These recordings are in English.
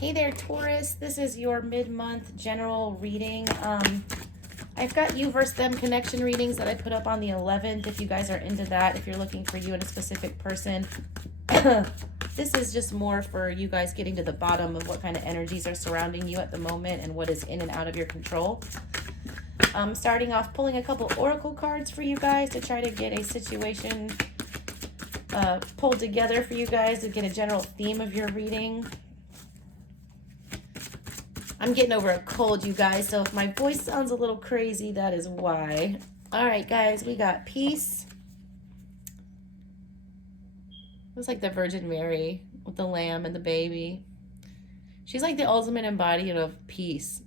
Hey there, Taurus. This is your mid-month general reading. I've got you versus them connection readings that I put up on the 11th. If you guys are into that, if you're looking for you and a specific person, this is just more for you guys getting to the bottom of what kind of energies are surrounding you at the moment and what is in and out of your control. Starting off pulling a couple oracle cards for you guys to try to get a situation pulled together for you guys to get a general theme of your reading. I'm getting over a cold, you guys, so if my voice sounds a little crazy, that is why. All right, guys, we got peace. Looks like the Virgin Mary with the lamb and the baby. She's like the ultimate embodiment of peace.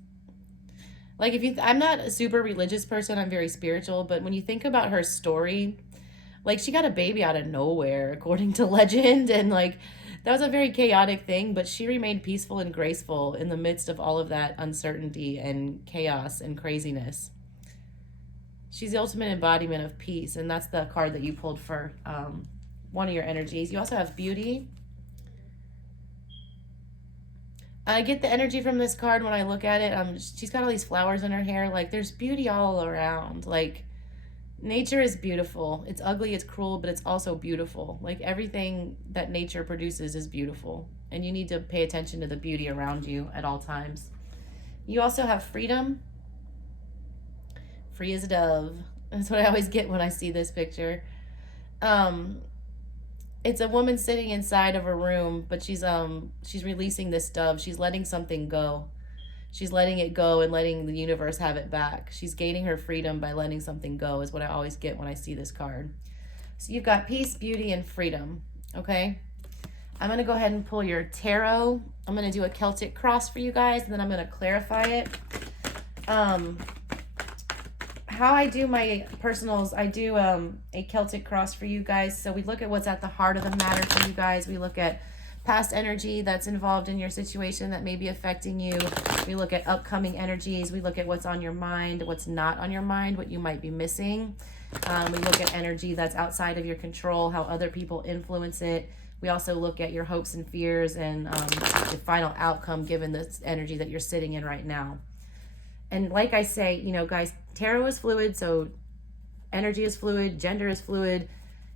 Like, I'm not a super religious person, I'm very spiritual, but when you think about her story, like, she got a baby out of nowhere, according to legend, and like, that was a very chaotic thing, but she remained peaceful and graceful in the midst of all of that uncertainty and chaos and craziness. She's the ultimate embodiment of peace, and that's the card that you pulled for one of your energies. You also have beauty. I get the energy from this card when I look at it. She's got all these flowers in her hair. Like, there's beauty all around. Like, nature is beautiful. It's ugly, it's cruel, but it's also beautiful. Like, everything that nature produces is beautiful. And you need to pay attention to the beauty around you at all times. You also have freedom. Free as a dove. That's what I always get when I see this picture. It's a woman sitting inside of a room, but she's releasing this dove. She's letting something go. She's letting it go and letting the universe have it back. She's gaining her freedom by letting something go is what I always get when I see this card. So you've got peace, beauty, and freedom, okay? I'm going to go ahead and pull your tarot. I'm going to do a Celtic cross for you guys, and then I'm going to clarify it. How I do my personals, I do a Celtic cross for you guys. So we look at what's at the heart of the matter for you guys. We look at past energy that's involved in your situation that may be affecting you. We look at upcoming energies. We look at what's on your mind, what's not on your mind, what you might be missing. We look at energy that's outside of your control, how other people influence it. We also look at your hopes and fears and the final outcome given this energy that you're sitting in right now. And like I say, you know, guys, tarot is fluid, so energy is fluid, gender is fluid.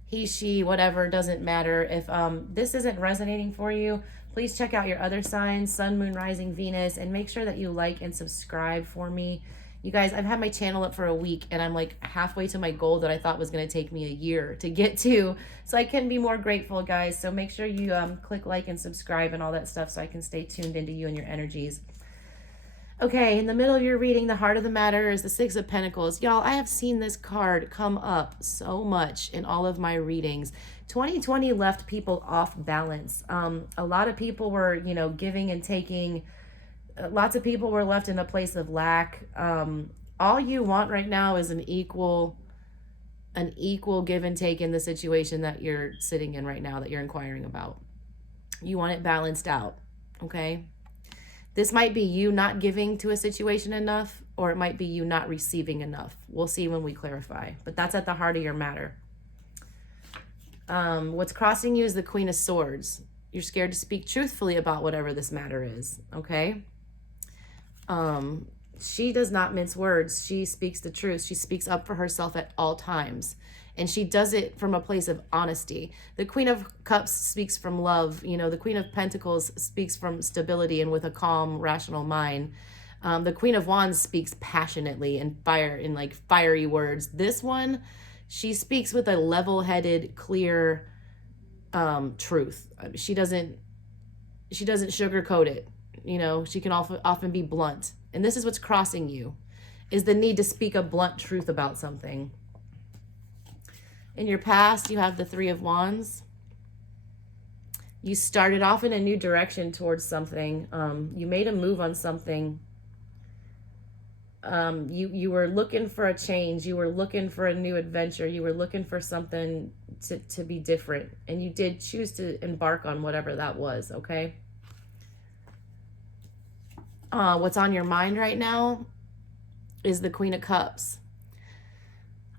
He, she, whatever, doesn't matter. If this isn't resonating for you, please check out your other signs, Sun, Moon, Rising, Venus, and make sure that you like and subscribe for me. You guys, I've had my channel up for a week, and I'm like halfway to my goal that I thought was going to take me a year to get to. So I couldn't be more grateful, guys. So make sure you click like and subscribe and all that stuff so I can stay tuned into you and your energies. Okay, in the middle of your reading, the heart of the matter is the Six of Pentacles. Y'all, I have seen this card come up so much in all of my readings. 2020 left people off balance. A lot of people were, you know, giving and taking. Lots of people were left in a place of lack. All you want right now is an equal give and take in the situation that you're sitting in right now, that you're inquiring about. You want it balanced out, okay? This might be you not giving to a situation enough, or it might be you not receiving enough. We'll see when we clarify, but that's at the heart of your matter. What's crossing you is the Queen of Swords. You're scared to speak truthfully about whatever this matter is, okay? She does not mince words. She speaks the truth. She speaks up for herself at all times. And she does it from a place of honesty. The Queen of Cups speaks from love. You know, the Queen of Pentacles speaks from stability and with a calm, rational mind. The Queen of Wands speaks passionately and like fiery words. This one, she speaks with a level-headed, clear truth. She doesn't sugarcoat it. You know, she can often be blunt. And this is what's crossing you, is the need to speak a blunt truth about something. In your past, you have the Three of Wands. You started off in a new direction towards something. You made a move on something. You were looking for a change. You were looking for a new adventure. You were looking for something to be different. And you did choose to embark on whatever that was, okay? What's on your mind right now is the Queen of Cups.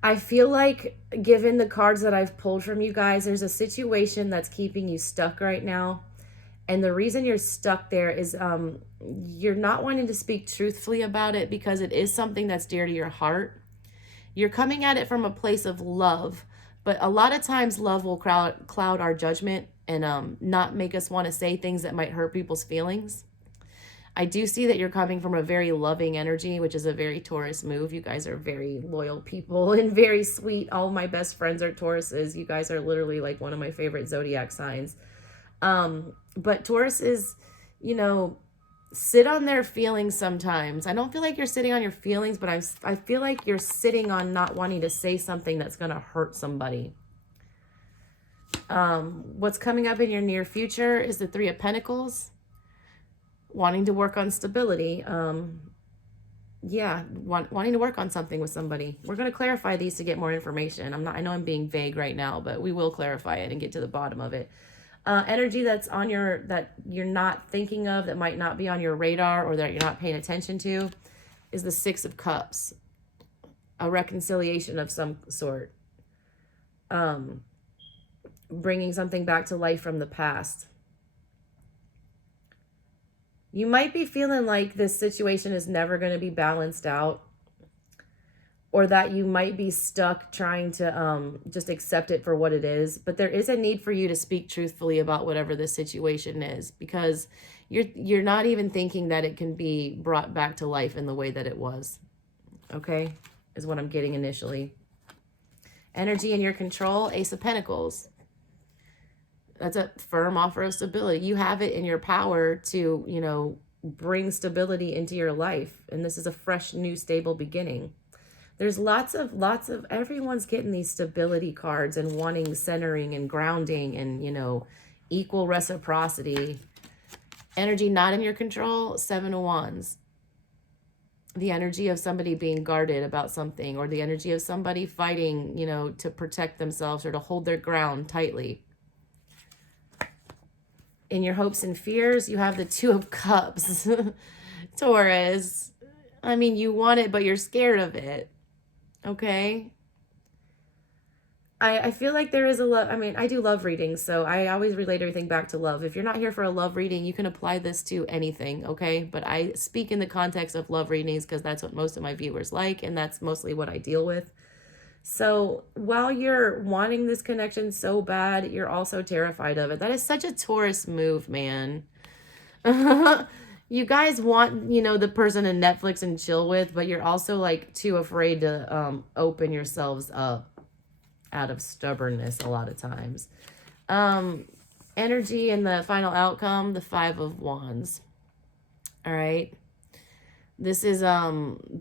I feel like, given the cards that I've pulled from you guys, there's a situation that's keeping you stuck right now. And the reason you're stuck there is you're not wanting to speak truthfully about it because it is something that's dear to your heart. You're coming at it from a place of love, but a lot of times love will cloud our judgment and not make us want to say things that might hurt people's feelings. I do see that you're coming from a very loving energy, which is a very Taurus move. You guys are very loyal people and very sweet. All my best friends are Tauruses. You guys are literally like one of my favorite zodiac signs. But Taurus is, you know, sit on their feelings sometimes. I don't feel like you're sitting on your feelings, but I feel like you're sitting on not wanting to say something that's going to hurt somebody. What's coming up in your near future is the Three of Pentacles. Wanting to work on stability. Wanting to work on something with somebody. We're going to clarify these to get more information. I know I'm being vague right now, but we will clarify it and get to the bottom of it. Energy that you're not thinking of, that might not be on your radar or that you're not paying attention to, is the Six of Cups. A reconciliation of some sort. Bringing something back to life from the past. You might be feeling like this situation is never going to be balanced out, or that you might be stuck trying to just accept it for what it is. But there is a need for you to speak truthfully about whatever the situation is, because you're not even thinking that it can be brought back to life in the way that it was. Okay, is what I'm getting initially. Energy in your control, Ace of Pentacles. That's a firm offer of stability. You have it in your power to, you know, bring stability into your life. And this is a fresh, new, stable beginning. There's lots of, everyone's getting these stability cards and wanting centering and grounding and, you know, equal reciprocity. Energy not in your control, Seven of Wands. The energy of somebody being guarded about something, or the energy of somebody fighting, you know, to protect themselves or to hold their ground tightly. In your hopes and fears, you have the Two of Cups. Taurus. I mean, you want it, but you're scared of it. Okay? I feel like there is a love. I mean, I do love readings, so I always relate everything back to love. If you're not here for a love reading, you can apply this to anything, okay? But I speak in the context of love readings because that's what most of my viewers like, and that's mostly what I deal with. So while you're wanting this connection so bad, you're also terrified of it. That is such a Taurus move, man. You guys want, you know, the person to Netflix and chill with, but you're also like too afraid to open yourselves up out of stubbornness a lot of times. Energy in the final outcome, the Five of Wands. All right. This is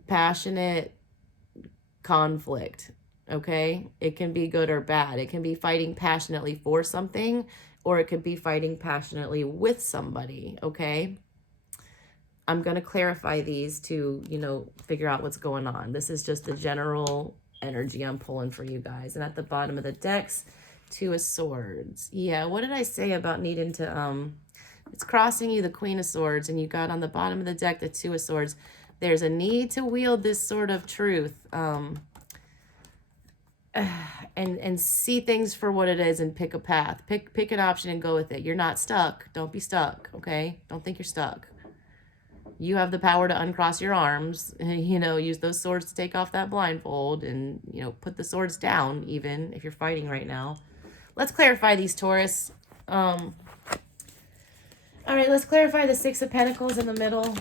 passionate conflict. Okay, it can be good or bad. It can be fighting passionately for something, or it could be fighting passionately with somebody. Okay, I'm going to clarify these to, you know, figure out what's going on. This is just the general energy I'm pulling for you guys. And at the bottom of the decks, Two of Swords. Yeah, what did I say about needing to, it's crossing you the Queen of Swords, and you got on the bottom of the deck the Two of Swords. There's a need to wield this sort of truth, and see things for what it is and pick a path. Pick an option and go with it. You're not stuck. Don't be stuck, okay? Don't think you're stuck. You have the power to uncross your arms, you know, use those swords to take off that blindfold and, you know, put the swords down even if you're fighting right now. Let's clarify these, Taurus. All right, let's clarify the Six of Pentacles in the middle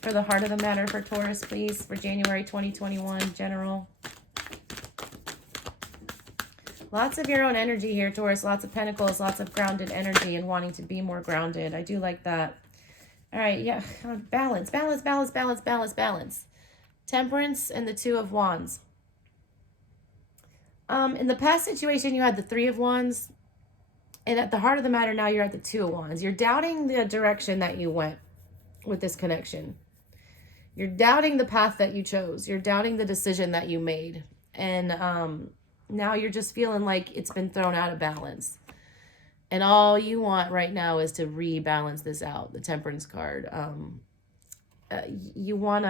for the heart of the matter for Taurus, please, for January 2021, general. Lots of your own energy here, Taurus. Lots of pentacles, lots of grounded energy and wanting to be more grounded. I do like that. All right, yeah. Balance, balance, balance, balance, balance, balance. Temperance and the Two of Wands. In the past situation, you had the Three of Wands. And at the heart of the matter now, you're at the Two of Wands. You're doubting the direction that you went with this connection. You're doubting the path that you chose. You're doubting the decision that you made. And now you're just feeling like it's been thrown out of balance. And all you want right now is to rebalance this out, the Temperance card. You want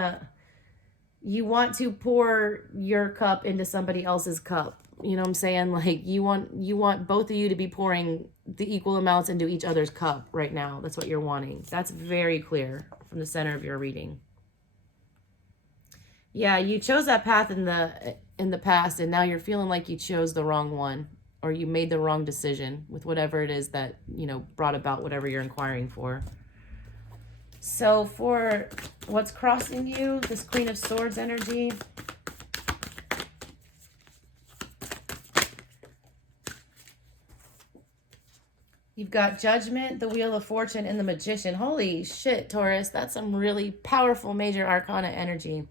to pour your cup into somebody else's cup. You know what I'm saying? Like you want both of you to be pouring the equal amounts into each other's cup right now. That's what you're wanting. That's very clear from the center of your reading. Yeah, you chose that path in the past, and now you're feeling like you chose the wrong one, or you made the wrong decision with whatever it is that, you know, brought about whatever you're inquiring for. So for what's crossing you, this Queen of Swords energy, you've got Judgment, the Wheel of Fortune, and the Magician. Holy shit, Taurus, that's some really powerful major arcana energy.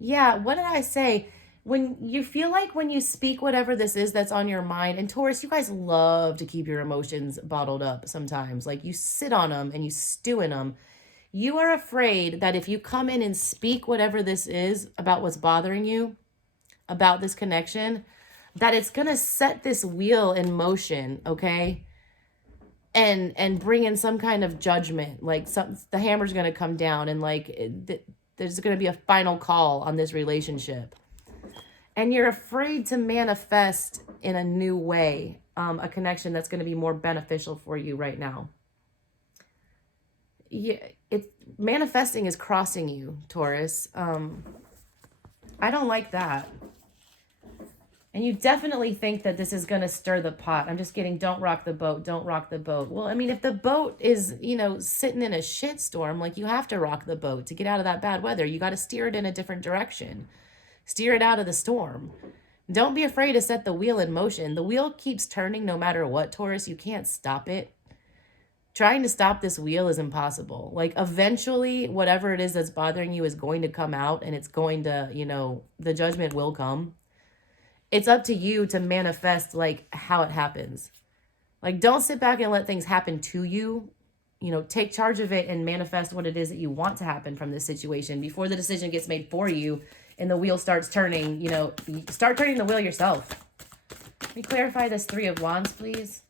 Yeah, what did I say? When you feel like when you speak whatever this is that's on your mind, and Taurus, you guys love to keep your emotions bottled up sometimes. Like you sit on them and you stew in them. You are afraid that if you come in and speak whatever this is about what's bothering you, about this connection, that it's going to set this wheel in motion, okay? And bring in some kind of judgment. Like the hammer's going to come down, and like there's going to be a final call on this relationship. And you're afraid to manifest in a new way, a connection that's going to be more beneficial for you right now. Yeah, manifesting is crossing you, Taurus. I don't like that. And you definitely think that this is going to stir the pot. I'm just getting, don't rock the boat, don't rock the boat. Well, I mean, if the boat is, you know, sitting in a shitstorm, like you have to rock the boat to get out of that bad weather. You got to steer it in a different direction. Steer it out of the storm. Don't be afraid to set the wheel in motion. The wheel keeps turning no matter what, Taurus. You can't stop it. Trying to stop this wheel is impossible. Like eventually, whatever it is that's bothering you is going to come out, and it's going to, you know, the judgment will come. It's up to you to manifest like how it happens. Like don't sit back and let things happen to you. You know, take charge of it and manifest what it is that you want to happen from this situation before the decision gets made for you and the wheel starts turning. You know, start turning the wheel yourself. Let me clarify this Three of Wands, please.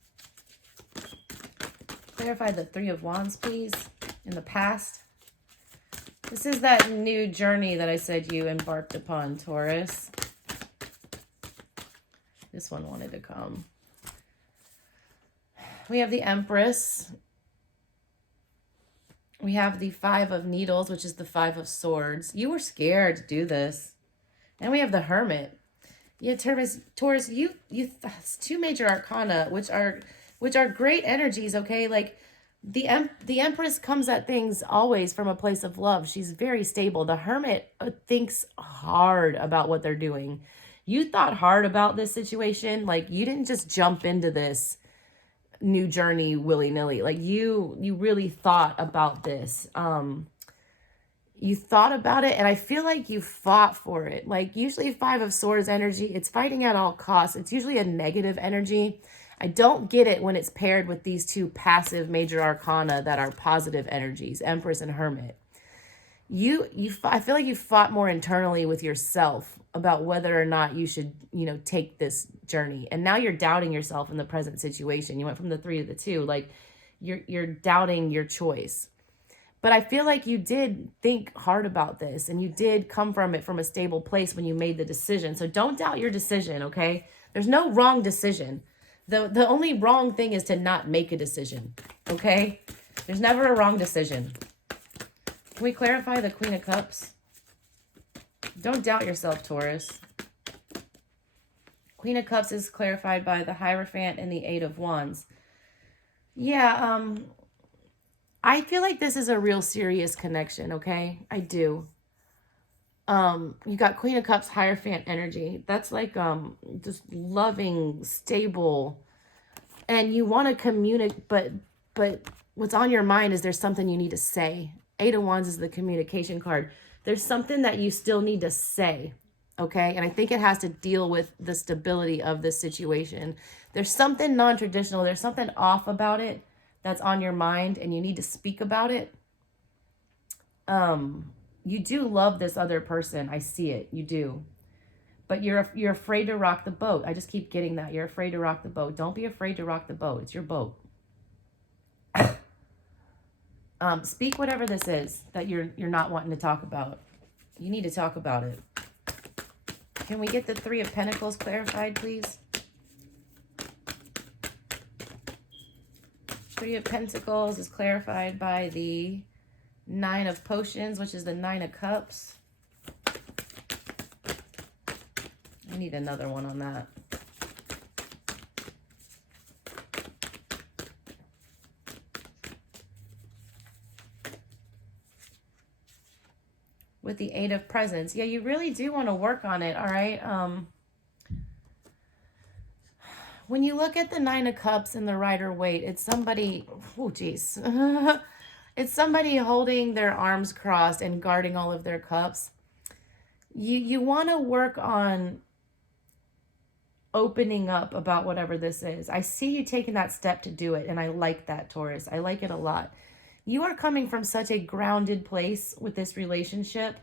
Clarify the Three of Wands, please, in the past. This is that new journey that I said you embarked upon, Taurus. This one wanted to come. We have the Empress. We have the Five of Needles, which is the Five of Swords. You were scared to do this. And we have the Hermit. Yeah, Taurus, you two major arcana, which are great energies, okay? Like the Empress comes at things always from a place of love. She's very stable. The Hermit thinks hard about what they're doing. You thought hard about this situation. Like you didn't just jump into this new journey willy-nilly. Like you really thought about this. You thought about it, and I feel like you fought for it. Like usually Five of Swords energy, it's fighting at all costs. It's usually a negative energy. I don't get it when it's paired with these two passive major arcana that are positive energies, Empress and Hermit. I feel like you fought more internally with yourself about whether or not you should, you know, take this journey. And now you're doubting yourself in the present situation. You went from the 3 to the 2. Like you're doubting your choice. But I feel like you did think hard about this, and you did come from it from a stable place when you made the decision. So don't doubt your decision, okay? There's no wrong decision. The only wrong thing is to not make a decision, okay? There's never a wrong decision. Can we clarify the Queen of Cups? Don't doubt yourself, Taurus. Queen of Cups is clarified by the Hierophant and the Eight of Wands. Yeah, I feel like this is a real serious connection, okay? I do. You got Queen of Cups, Hierophant energy. That's like just loving, stable, and you want to communicate, but what's on your mind is there's something you need to say. Eight of Wands is the communication card. There's something that you still need to say, okay? And I think it has to deal with the stability of this situation. There's something non-traditional. There's something off about it that's on your mind, and you need to speak about it. You do love this other person. I see it. You do. But you're afraid to rock the boat. I just keep getting that. You're afraid to rock the boat. Don't be afraid to rock the boat. It's your boat. Speak whatever this is that you're not wanting to talk about. You need to talk about it. Can we get the Three of Pentacles clarified, please? Three of Pentacles is clarified by the Nine of Potions, which is the Nine of Cups. I need another one on that. With the Eight of Presents. Yeah, you really do want to work on it, all right? When you look at the Nine of Cups and the Rider-Waite, it's somebody, oh geez. It's somebody holding their arms crossed and guarding all of their cups. You want to work on opening up about whatever this is. I see you taking that step to do it, and I like that, Taurus. I like it a lot. You are coming from such a grounded place with this relationship.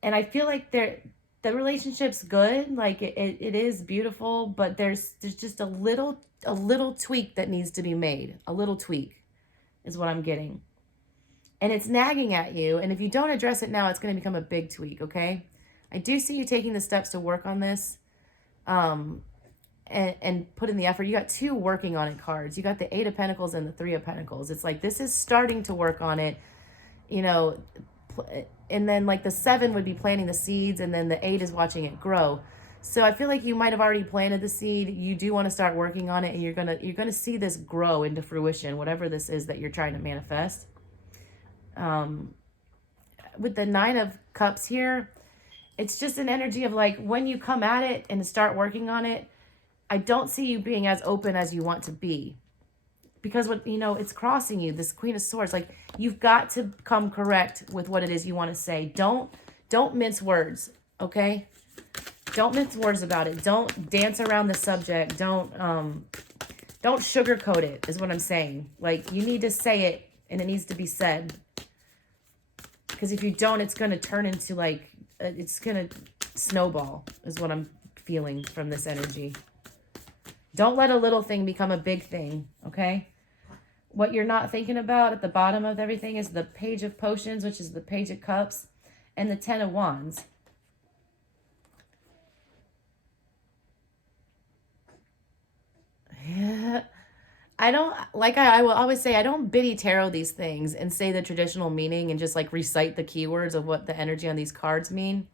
And I feel like the relationship's good. Like it is beautiful, but there's just a little tweak that needs to be made. A little tweak is what I'm getting. And it's nagging at you. And if you don't address it now, it's going to become a big tweak, okay? I do see you taking the steps to work on this. And put in the effort. You got two working on it cards. You got the Eight of Pentacles and the Three of Pentacles. It's like this is starting to work on it, you know, and then like the Seven would be planting the seeds, and then the Eight is watching it grow. So I feel like you might have already planted the seed. You do want to start working on it, and you're gonna see this grow into fruition, whatever this is that you're trying to manifest. With the Nine of Cups here, it's just an energy of like when you come at it and start working on it, I don't see you being as open as you want to be, because what, you know, it's crossing you, this Queen of Swords. Like you've got to come correct with what it is you want to say. Don't mince words, okay? Don't mince words about it. Don't dance around the subject. Don't sugarcoat it is what I'm saying. Like you need to say it, and it needs to be said, because if you don't, it's going to turn into like, it's going to snowball is what I'm feeling from this energy. Don't let a little thing become a big thing, okay? What you're not thinking about at the bottom of everything is the Page of Potions, which is the Page of Cups, and the Ten of Wands. Yeah. I will always say, I don't biddy tarot these things and say the traditional meaning and just like recite the keywords of what the energy on these cards mean.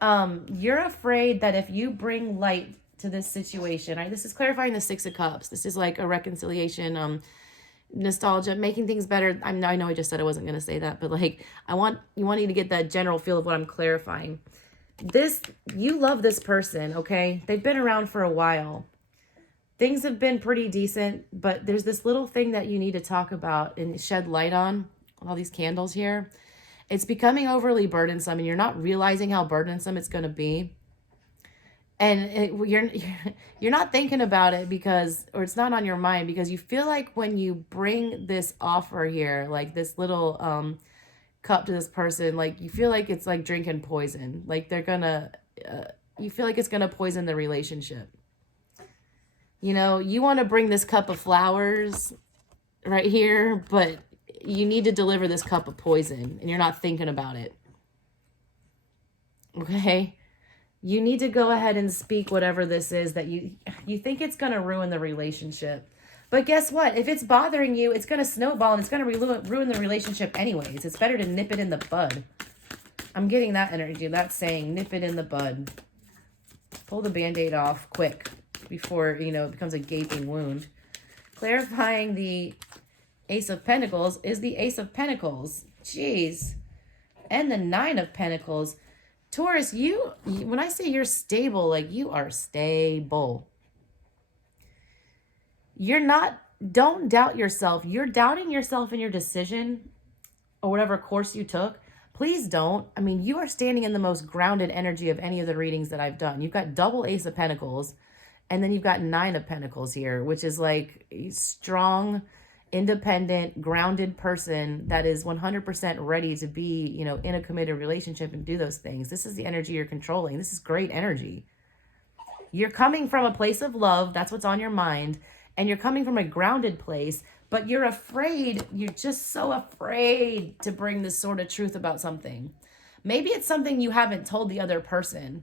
You're afraid that if you bring light to this situation, right? This is clarifying the Six of Cups. This is like a reconciliation, nostalgia, making things better. I know I just said I wasn't going to say that, but like you want to get that general feel of what I'm clarifying. You love this person, okay? They've been around for a while. Things have been pretty decent, but there's this little thing that you need to talk about and shed light on. All these candles here. It's becoming overly burdensome, and you're not realizing how burdensome it's going to be. And you're not thinking about it or it's not on your mind, because you feel like when you bring this offer here, like this little cup to this person, like you feel like it's like drinking poison. Like you feel like it's going to poison the relationship. You know, you want to bring this cup of flowers right here, but you need to deliver this cup of poison, and you're not thinking about it. Okay? You need to go ahead and speak whatever this is that you think it's going to ruin the relationship. But guess what? If it's bothering you, it's going to snowball, and it's going to ruin the relationship anyways. It's better to nip it in the bud. I'm getting that energy. That's saying nip it in the bud. Pull the Band-Aid off quick before, you know, it becomes a gaping wound. Clarifying the Ace of Pentacles is the Ace of Pentacles. Jeez. And the Nine of Pentacles. Taurus, when I say you're stable, like you are stable. Don't doubt yourself. You're doubting yourself in your decision or whatever course you took. Please don't. I mean, you are standing in the most grounded energy of any of the readings that I've done. You've got double Ace of Pentacles, and then you've got Nine of Pentacles here, which is like a strong, independent, grounded person that is 100% ready to be, you know, in a committed relationship and do those things. This is the energy you're controlling. This is great energy. You're coming from a place of love. That's what's on your mind. And you're coming from a grounded place, but you're afraid. You're just so afraid to bring this sort of truth about something. Maybe it's something you haven't told the other person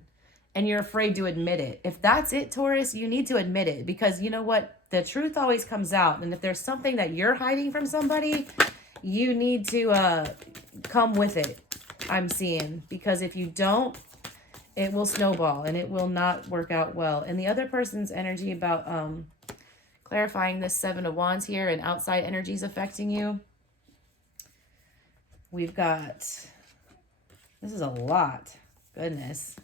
and you're afraid to admit it. If that's it, Taurus, you need to admit it, because you know what? The truth always comes out. And if there's something that you're hiding from somebody, you need to come with it, I'm seeing. Because if you don't, it will snowball and it will not work out well. And the other person's energy about clarifying this Seven of Wands here and outside energies affecting you. We've got, this is a lot. Goodness.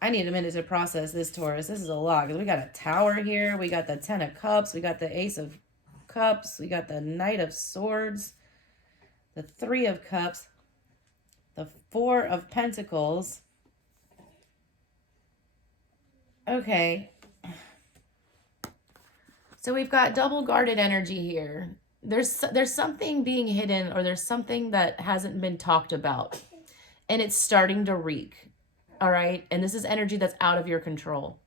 I need a minute to process this, Taurus. This is a lot, because we got a Tower here. We got the Ten of Cups. We got the Ace of Cups. We got the Knight of Swords. The Three of Cups. The Four of Pentacles. Okay. So we've got double guarded energy here. There's something being hidden, or there's something that hasn't been talked about. And it's starting to reek. All right. And this is energy that's out of your control,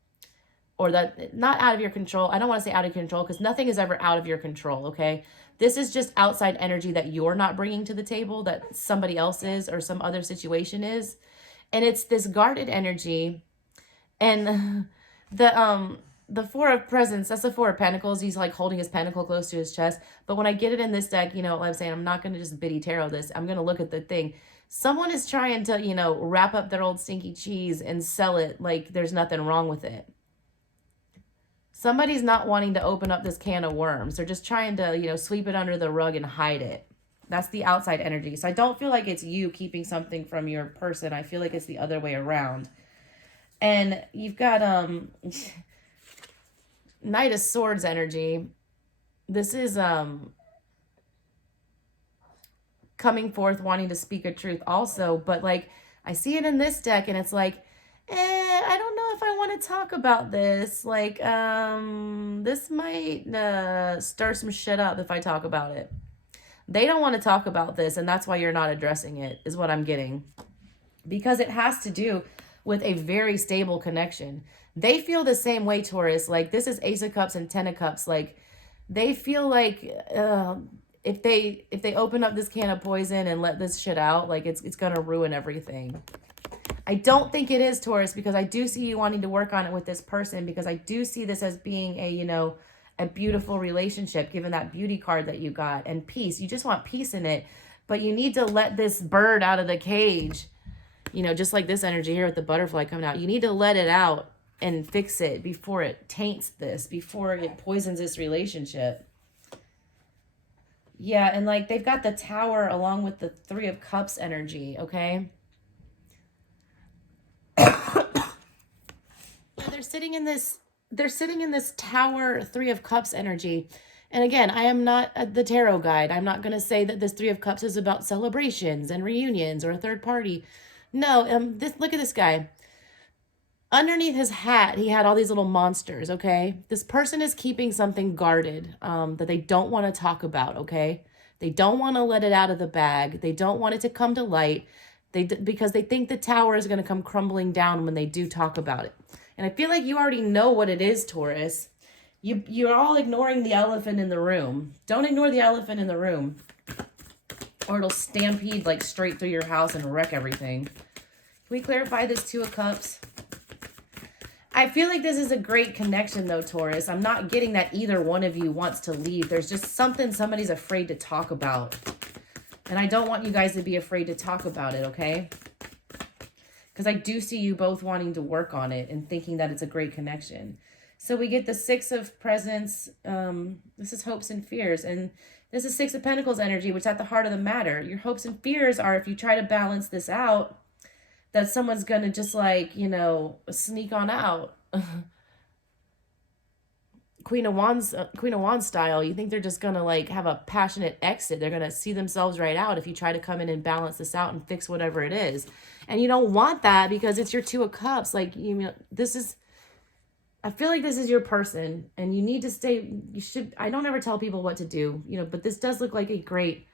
or that not out of your control. I don't want to say out of control, because nothing is ever out of your control. Okay. This is just outside energy that you're not bringing to the table, that somebody else is, or some other situation is. And it's this guarded energy. And the Four of Presents, that's the Four of Pentacles. He's like holding his pentacle close to his chest. But when I get it in this deck, you know, I'm saying I'm not going to just biddy tarot this. I'm going to look at the thing. Someone is trying to, you know, wrap up their old stinky cheese and sell it like there's nothing wrong with it. Somebody's not wanting to open up this can of worms. They're just trying to, you know, sweep it under the rug and hide it. That's the outside energy. So I don't feel like it's you keeping something from your person. I feel like it's the other way around. And you've got Knight of Swords energy. This is coming forth, wanting to speak a truth also, but like I see it in this deck and it's like, I don't know if I want to talk about this. Like, this might stir some shit up if I talk about it. They don't want to talk about this, and that's why you're not addressing it, is what I'm getting. Because it has to do with a very stable connection. They feel the same way, Taurus. Like, this is Ace of Cups and Ten of Cups. Like, they feel like if they open up this can of poison and let this shit out, like it's gonna ruin everything. I don't think it is, Taurus, because I do see you wanting to work on it with this person, because I do see this as being a, you know, a beautiful relationship, given that beauty card that you got, and peace. You just want peace in it, but you need to let this bird out of the cage, you know, just like this energy here with the butterfly coming out. You need to let it out and fix it before it taints this, before it poisons this relationship. Yeah, and like they've got the Tower along with the Three of Cups energy, okay? They're sitting in this Tower, Three of Cups energy. And again, I am not the tarot guide. I'm not going to say that this Three of Cups is about celebrations and reunions or a third party. No, look at this guy. Underneath his hat, he had all these little monsters, okay? This person is keeping something guarded that they don't want to talk about, okay? They don't want to let it out of the bag. They don't want it to come to light because they think the tower is going to come crumbling down when they do talk about it. And I feel like you already know what it is, Taurus. You're all ignoring the elephant in the room. Don't ignore the elephant in the room, or it'll stampede like straight through your house and wreck everything. Can we clarify this Two of Cups? I feel like this is a great connection though, Taurus. I'm not getting that either one of you wants to leave. There's just something somebody's afraid to talk about. And I don't want you guys to be afraid to talk about it, okay? Because I do see you both wanting to work on it and thinking that it's a great connection. So we get the Six of Presents. This is hopes and fears. And this is Six of Pentacles energy, which is at the heart of the matter. Your hopes and fears are, if you try to balance this out, that someone's going to just like, you know, sneak on out. Queen of Wands style. You think they're just going to like have a passionate exit. They're going to see themselves right out if you try to come in and balance this out and fix whatever it is. And you don't want that because it's your Two of Cups. Like, you know, I feel like this is your person and you need to stay, I don't ever tell people what to do, you know, but this does look like a great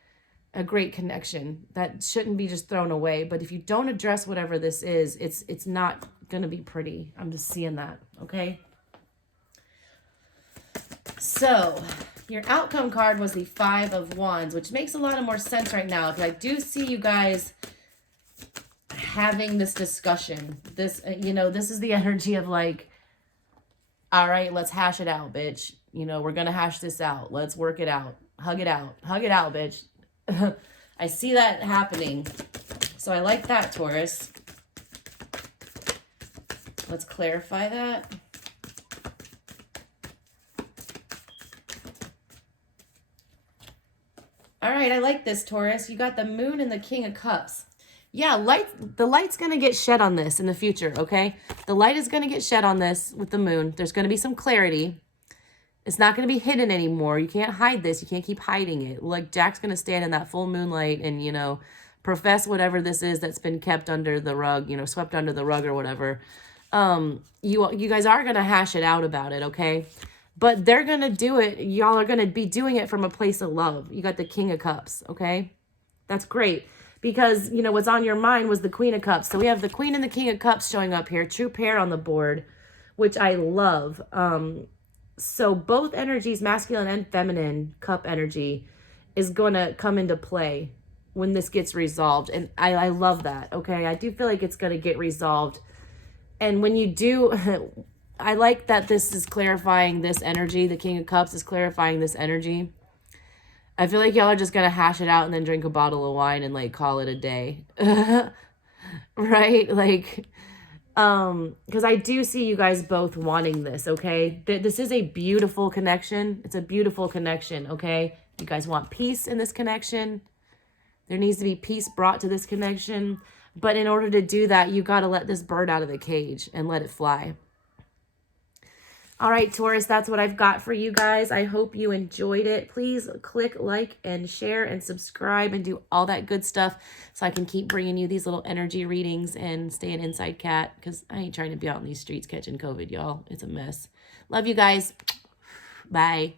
connection that shouldn't be just thrown away. But if you don't address whatever this is, it's not going to be pretty. I'm just seeing that. Okay. So Your outcome card was the Five of Wands, which makes a lot of more sense right now. Because I do see you guys having this discussion. This, you know, this is the energy of like, all right, let's hash it out, bitch. You know, we're going to hash this out. Let's work it out. Hug it out. Hug it out, bitch. I see that happening. So I like that, Taurus. Let's clarify that. All right, I like this, Taurus. You got the Moon and the King of Cups. Yeah, the light's going to get shed on this in the future, okay? The light is going to get shed on this with the Moon. There's going to be some clarity. It's not going to be hidden anymore. You can't hide this. You can't keep hiding it. Like, Jack's going to stand in that full moonlight and, you know, profess whatever this is that's been kept under the rug, you know, swept under the rug or whatever. You guys are going to hash it out about it, okay? But they're going to do it. Y'all are going to be doing it from a place of love. You got the King of Cups, okay? That's great. Because, you know, what's on your mind was the Queen of Cups. So we have the Queen and the King of Cups showing up here. True pair on the board, which I love. So both energies, masculine and feminine cup energy, is going to come into play when this gets resolved. And I love that, okay? I do feel like it's going to get resolved. And when you do, I like that this is clarifying this energy. The King of Cups is clarifying this energy. I feel like y'all are just going to hash it out and then drink a bottle of wine and, like, call it a day. Right? Like, because I do see you guys both wanting this, okay? This is a beautiful connection. It's a beautiful connection, okay? You guys want peace in this connection. There needs to be peace brought to this connection. But in order to do that, you got to let this bird out of the cage and let it fly. All right, Taurus, that's what I've got for you guys. I hope you enjoyed it. Please click like and share and subscribe and do all that good stuff so I can keep bringing you these little energy readings and stay an inside cat because I ain't trying to be out in these streets catching COVID, y'all. It's a mess. Love you guys. Bye.